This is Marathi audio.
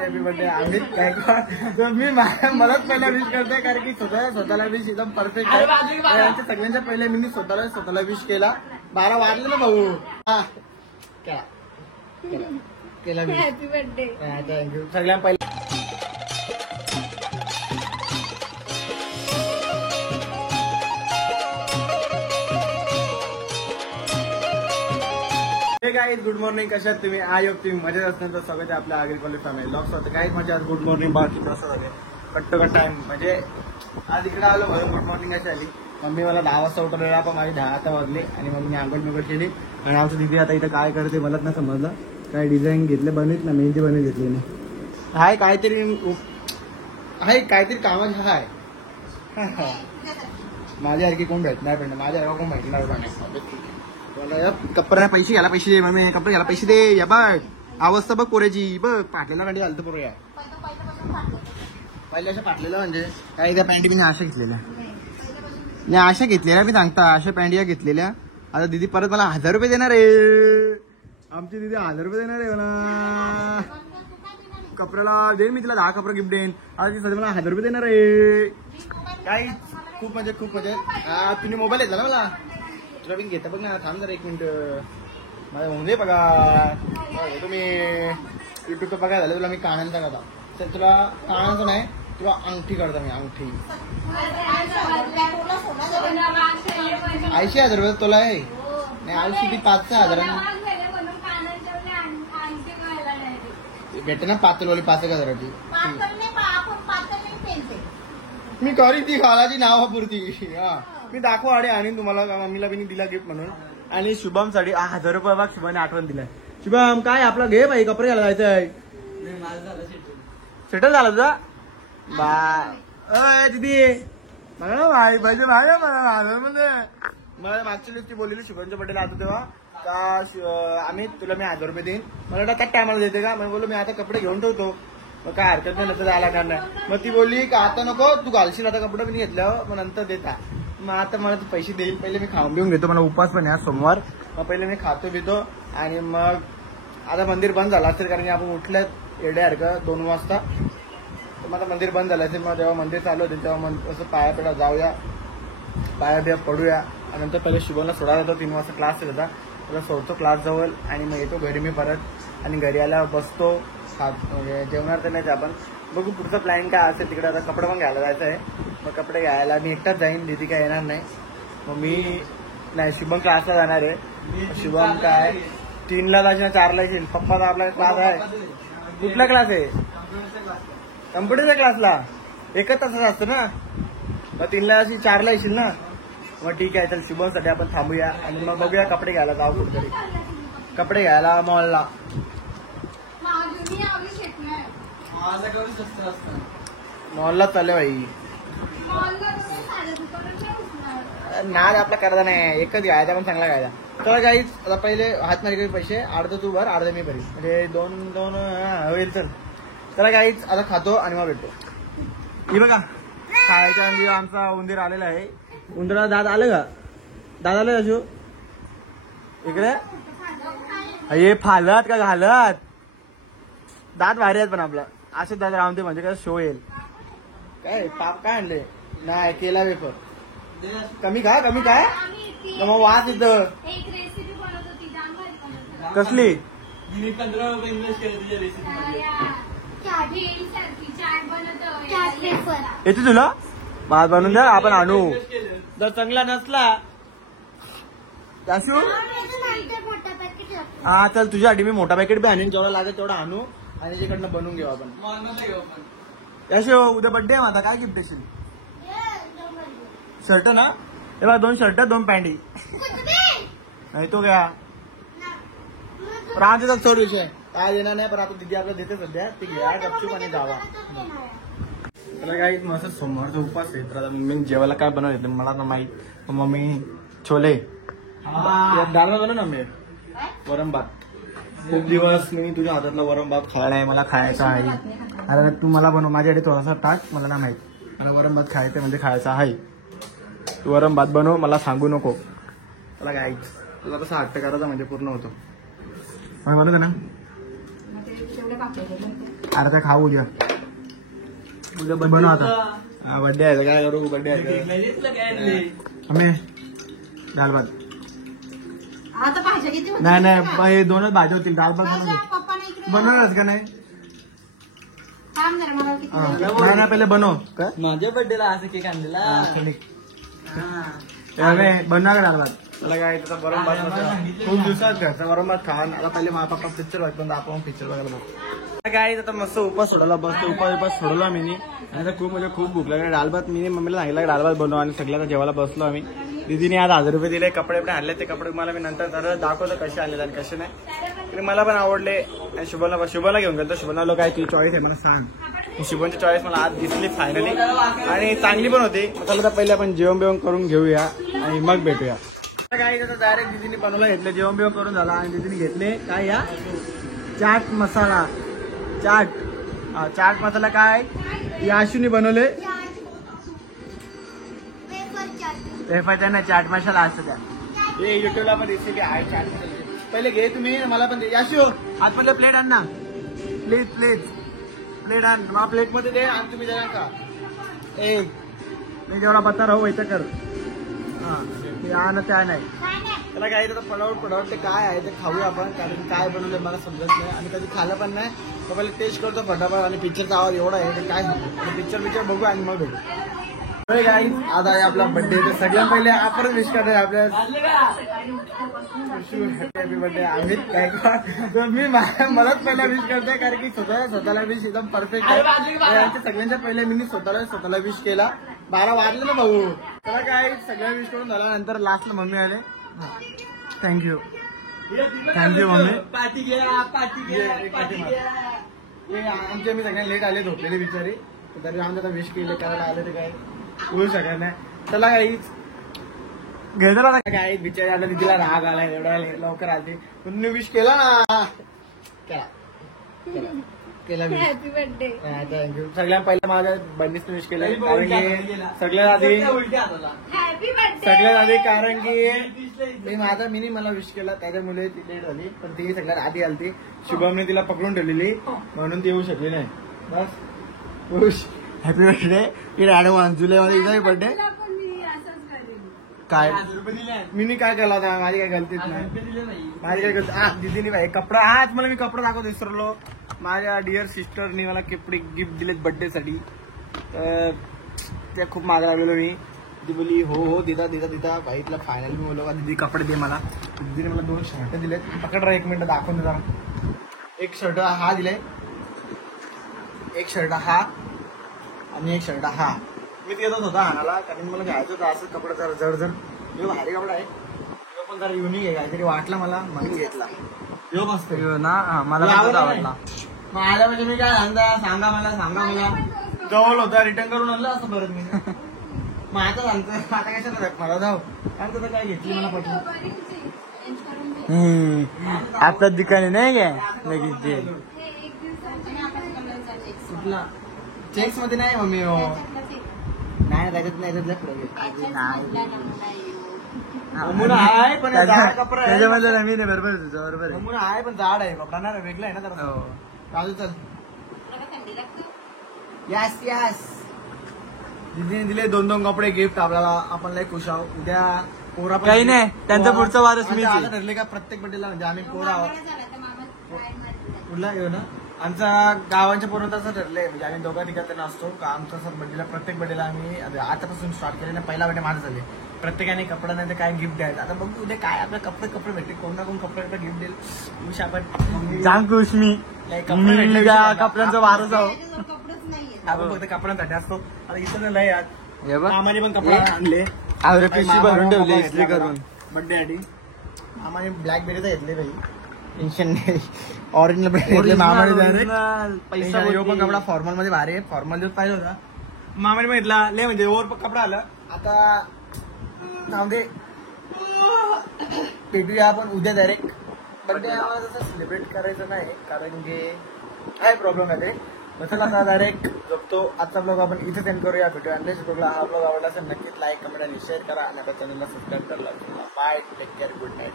Happy birthday Amit Gaikwad. मी मलाच पहिला विश करते कारण की स्वतःला विश एकदम परफेक्ट आहे. सगळ्यांच्या पहिले मी स्वतःला विश केला. 12 वाजले ना भाऊ. हा केला विश. Happy birthday. थँक्यू. सगळ्या पहिले गाईज गुड मॉर्निंग. कशात तुम्ही? आय होप तुम्ही मजेत असणार. तर स्वागत आहे आपल्या आगरी कॉलेज फॅमिली लॉक्स होतं. काहीच म्हणजे आज गुड मॉर्निंग बाकी कसं झाले कट्ट टाइम म्हणजे आज इकडे आलो म्हणून गुड मॉर्निंग अशी आली. मम्मी मला 10 वाजता उठवलेला पण माझी 10 आता वाजले आणि मग मी आंघोळ केली. आणि आमचं दिदी आता इथं काय करते मलाच ना समजलं. काय डिझाईन घेतले बनवीत ना मेहंदी बनवून घेतली नाही. हाय काहीतरी कामाची हाय. माझ्यासारखी कोण भेटणार पण माझ्यासारखा कोण भेटणार पण कपडे पैसे घ्यायला पैसे दे. मम्मी कपडे घ्यायला पैसे दे. या बघ अवस्था बघ पोऱ्याची बघ. पाटलेला पॅन्टी घालतो पोऱ्या. पहिल्या अशा पाटलेलं म्हणजे काही त्या पॅन्टी मी अशा घेतलेल्या नाही अशा घेतलेल्या मी सांगता. अशा पॅन्टी घेतलेल्या. आता दिदी परत मला 1000 रुपये देणार आहे. आमची दिदी 1000 रुपये देणार आहे मला कपड्याला. देईन मी तिला 10 कपडे गिफ्ट देईन. आता ती सध्या मला 1000 रुपये देणार आहे. काही खूप मजा तुम्ही मोबाईल घेतला ना मला. तुला पण घेता बघ ना. थांब जरा 1 मिनिट. माझ्या होऊन दे बघा. तुम्ही युट्यूबचं बघा झालं. तुला मी कानांचा करता. तर तुला कानांचं नाही तुला अंगठी करता मी. अंगठी 80,000 रुपये तुला आहे नाही. 80 ती 5,000 भेटते ना. पातळवाली 5,000ची मी करी ती खालाची नावापुरती. हा मी दाखवा आडे आणि तुम्हाला मम्मीला बी दिला गिफ्ट म्हणून. आणि शुभम साठी 1000 रुपये बघ शुभमने आठवण दिलाय. शुभम काय आपला घे भाई कपडे घ्यायला जायचंय. सेटल झाला तुझा बा दिदी मला पाहिजे मला मागच्या दिवशी बोललेली शुभमच्या बड्डेला आता तेव्हा का आम्ही तुला मी 1000 रुपये देईन. मला काय टायमाला देते का. मग बोललो मी आता कपडे घेऊन ठेवतो. मग काय हरकत नाही नंतर जायला का नाही. मग ती बोलली का आता नको तू घालशील आता कपडे पण घेतल्यावर मग नंतर देता. मग आता मला तू पैसे देईल. पहिले मी खाऊन पिऊन घेतो. मला उपास पण आहे सोमवार. मग पहिले मी खातो पितो आणि मग आता मंदिर बंद झालं असेल कारण की आपण उठल्यात येड्यासारखं 2 वाजता. तर मग आता मंदिर बंद झालं असेल. मग जेव्हा मंदिर चालू होते तेव्हा असं पाया पेडा जाऊया पाया बिया पडूया. आणि नंतर पहिले शुभमला सोडायला जातो. 3 वाजता क्लास होता. त्याला सोडतो क्लास जवळ आणि मग येतो घरी मी परत. आणि घरी आल्यावर बसतो म्हणजे जेवणार तर नाही आपण. बघू पुढचं प्लॅन काय असेल. तिकडे आता कपडे पण घ्यायला जायचं आहे. मग कपडे घ्यायला मी एकटाच जाईन. दीदी काय येणार नाही. मग मी नाही शुभम क्लासला जाणार आहे. शुभम काय 3ला जायची ना 4ला येईल. पप्पाचा आपला क्लास आहे. कुठला क्लास आहे? कम्प्युटरच्या क्लासला 1 तासाचा असतो ना. मग 3ला अशी 4ला येशील ना. मग ठीक आहे चल शुभमसाठी आपण थांबूया आणि मग बघूया कपडे घ्यायला जाऊ कुठेतरी. कपडे घ्यायला मॉलला. मॉलला चालले भाई. नाद आपला करता नाही. एकच घ्यायचा पण चांगला घ्यायचा. तर काही आता पहिले हात मारी पैसे अर्ध तू भर अर्ध मी भरी म्हणजे 2 होईल. चल तर काहीच आता खातो आणि मग भेटतो. हे बघा खायच्या आधी आमचा उंदीर आलेला आहे. उंदराला दात आलं का? दात आलं अशू इकडे. हे फालत का घालत दात भारी आहेत पण आपला असे दात राहते म्हणजे काय शो येईल. काय पाप काय आणले नाही केला वेपर कमी काय मग वास इथं कसली 15 रुपये इन्व्हेस्ट केले तुझ्या रेसिपी. येते तुला भात बनवून द्या आपण आणू. जर चांगला नसला त्याशू हा चल तुझ्यासाठी मी मोठा पॅकेट बी आणून जेवढा लागेल तेवढा आणू आणि तिकडनं बनवून घेऊ आपण. त्याशू उद्या बर्थडे आहे माझा. काय गिफ्ट देशील? शर्ट ना. हे बघा 2 शर्ट 2 पॅन्टी नाही तो क्या राहते तर सोड विषय काय देणार नाही. पण आता दिदी आपल्याला देते सध्या ती घ्या गपचूप आणि जावा. त्याला काही मस्त सोमवारचा उपास आहे. तर आता मम्मी जेवायला काय बनवले मला तर माहित. मम्मी छोले डाळ बनव ना. मी वरण भात. खूप दिवस मी तुझ्या हातातला वरण भात खायला आहे. मला खायचा आहे. आता तू मला बनव माझ्याकडे थोडासा टाक. मला नाही माहित मला वरण भात खायचं म्हणजे खायचा आहे. तू वरण भात बनव मला सांगू नको. मला काय तुला कसा हट्ट करायचा म्हणजे पूर्ण होतो. बनवतो ना अरे काय खाऊ उद्या बनव आता. बर्थडे आहे काय करू बर्थडे आहे आम्ही दाल भात. आता भाज्या किती होत्या? नाही हे दोनच भाज्या होतील दाल भात बनवणारच का नाही. थांब जरा, मला किती हा. वेळ नाही पहिले बनव काय माझ्या बर्थडेला असं केक आणलेला. बनवा का दाल भात. मला काय त्याचा गरम भात नव्हता. खूप दिवसात घरचा गरम भात खावा. आता पहिले माझा पप्पा पिक्चर बघतो आपण पिक्चर बघायला बघतो. काय आता मस्त उपास सोडला बसतो उपास सोडला मी. आता खूप म्हणजे खूप भूक लागली. दाल भात मी मम्मीला सांगितलं दाल भात बनव आणि सगळ्याला जेवायला बसलो आम्ही. दीदीने आज 1000 रुपये दिले. कपडे आणले ते कपडे मला मी नंतर जरा दाखवलं कसे आणले आणि कसे नाही. तरी मला पण आवडले. आणि शुभला घेऊन गेलो. शुभला काय ती चॉईस आहे मला सांग. शुभनची चॉईस मला आज दिसली फायनली आणि चांगली पण होती. चला तर पहिले आपण जेवण बिवण करून घेऊया आणि मग भेटूया. काय डायरेक्ट दीदीने बनवलं घेतलं. जेवण बिवण करून झाला आणि दीदीने घेतले काय या चाट मसाला. चाट मसाला काय याशूने बनवले. चाट मसाला असतं त्या. हे युट्यूबला पण रेसिपी आहे चाट मसाला. पहिले घे तुम्ही मला पण दे. याशू आतमध्ये प्लेट आण ना. प्लेट आण. मला प्लेट मध्ये दे आणि तुम्ही द्या का मी जेवढा बता राहू इथं कर. हा त्या नाही त्याला काय पडावट ते काय आहे ते खाऊया आपण. कारण काय बनवलं मला समजत नाही आणि कधी खाल्लं पण नाही. तर पहिले टेस्ट करतो फटाफट आणि पिक्चरचा आवाज एवढा आहे ते काय सांगू. पिक्चर बघू आणि मग भेटू. आज आहे आपला बर्थडे. तर सगळ्यात पहिले आपण विश करतोय आपल्या हॅपी बर्थडे अमित गायकवाड. मी मलाच पहिला विश करतोय कारण की स्वतःला विश एकदम परफेक्ट आहे. सगळ्यांच्या पहिले मी स्वतःला विश केला. 12 वाजले ना भाऊ. त्याला काय सगळ्या विश करून झाल्यानंतर लास्टला मम्मी आले. Thank you mummy. आमच्या मी सगळ्यांना लेट आले झोपलेले बिचारी. तरी आमच्या विश केले करायला आले ते काय बोलू शकत नाही. त्याला काहीच घेतला काय बिचारी आता तिला राग आला एवढा लवकर आली. तुम्ही विश केला ना केला हॅपी बर्थडे. थँक्यू. सगळ्यात पहिला माझ्या बहिणीचं विश केलं कारण की सगळ्यात आधी कारण की मिनी मला विश केला त्याच्यामुळे ती लेट झाली. पण ती सगळ्यात आधी आली. शुभमने तिला पकडून ठेवलेली म्हणून ती येऊ शकली नाही. बस हॅपी बर्थडे इन ऍडव्हान्स. जुलैमध्ये इथं बर्थडे काय मी काय केला होता. माझी काय गलतीच नाही. माझी काय गलती दिदीने भाई कपडा आज मला मी कपडा दाखवत विसरलो. माझ्या डिअर सिस्टरनी मला कपडे गिफ्ट दिलेत बर्थडे साठी. तर त्या खूप मागे लागलेलो मी. ती बोली हो दिदा भाई तुला फायनल मी बोललो का दीदी कपडे दे मला. दीदीने मला 2 शर्ट दिलेत. पकड रहा 1 मिनिट दाखवून दे जरा. एक शर्ट हा दिले. एक शर्ट हा आणि एक शर्ट हा. मी येतच होता हाणाला कारण मला घ्यायचं होतं असं कपडा जरा जड भारी कपडा आहे. पण जरा युनिक आहे काहीतरी वाटला मला म्हणून घेतला. यो मस्त ना मला आवडला. मग आल्या म्हणजे मी काय सांगा मला जवळ होता रिटर्न करून आणलं असं परत मी. मग आता सांगतो आता कशाला मला जाऊ कारण तुला काय घेतली मला पटलं. आपल्या दुकाने नाही काय लगेच कुठला चेक्स मध्ये नाही मम्मी. नाही नमुना आहे पण कपडा त्याच्यामध्ये नवीन आहे. बरोबर नमुना आहे पण जाड आहे कपडा ना वेगळा आहे ना जरा. राजू चल यस दीदीने दिले 2 कपडे गिफ्ट आपल्याला. आपण लय खुश आहोत. उद्या पोरा काही नाही त्यांचा पुढचा वारस मी ठरले का प्रत्येक बड्डेला म्हणजे आम्ही पोरा कुठला घेऊ ना. आमच्या गावांच्या पोरं तसं ठरलंय म्हणजे आम्ही दोघा ठिकाणी असतो का आमचा बड्डेला प्रत्येक बड्डेला आम्ही आतापासून स्टार्ट केले. पहिला बड्डे माझा झाले. प्रत्येकाने कपडा नाही तर काय गिफ्ट द्यायचं. आता बघू उद्या काय आपल्या कपडे भेटते. कोण ना कोण कपडे गिफ्ट देईल. खुश आपण जाम खुश मी कपड्यांचा वारस आहो. आपण फक्त कपड्यांसाठी असतो. आता इथं लय आम्हाला पण कपडे आणले. भरून ठेवले इस्त्री करून बड्डे साठी. आम्हाला ब्लॅकबेरीचा घेतले भाई. टेन्शन नाही. ओरिजिनल घेतले मामाने पैसा. पण कपडा फॉर्मल मध्ये भारी आहे. फॉर्मल दिवस पाहिजे होता मामाने घेतला. लय म्हणजे ओव्हर कपडा आला. आता नाव दे भेटूया आपण उद्या डायरेक्ट. बर्थडे आम्हाला तसं सेलिब्रेट करायचं नाही कारण की काय प्रॉब्लेम आहे ते. चला आता डायरेक्ट झोपतो. आजचा ब्लॉग आपण इथे सेंड करूया. भेटूया नेक्स्ट ब्लॉगला. हा ब्लॉग आवडला असेल नक्कीच लाईक कमेंट आणि शेअर करा आणि आपल्या चॅनलला सबस्क्राईब करायला. Bye take care good night.